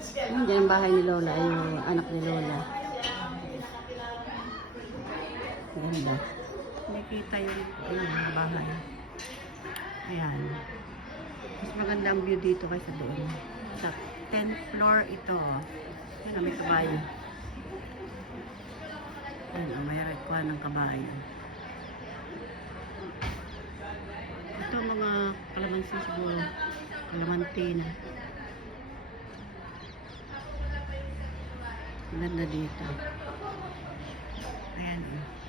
Hindi ang bahay ni Lola, ay yung anak ni Lola. Ganda. Nakita yung bahay. Ayan. Mas maganda ang view dito kaysa doon. Sa 10th floor ito. Ayan, may kabayo. Ayan, may rekwa ng kabayo. Ito mga kalamansi siguro. Kalamantina. Ganda dito. Ayan,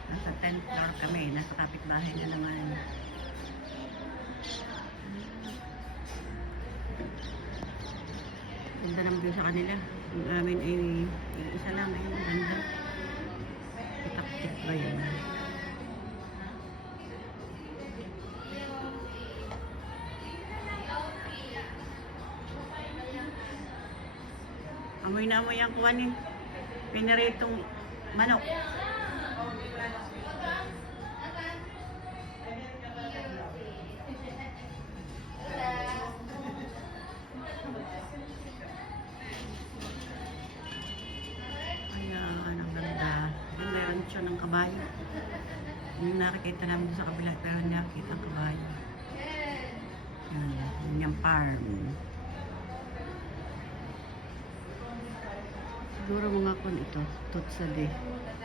nasa 10th floor kami. Nasa kapitbahay na naman. Ganda ng view sa kanila. Yung amin ay isa lang. Ayun, ganda. Itak-tik ba yun? Amoy na amoy ang kuwan eh. Pinaritong manok. Ayan, ang ganda. Ganda yung siya ng kabayo. Yung nakikita namin sa kabila, pero hindi nakikita ang kabayo. Yan yung farm. Siguro mga kon ito, totsade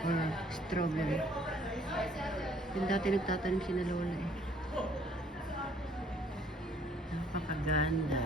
or strawberry. Yung dati nagtatanim si na Lola eh. Napakaganda.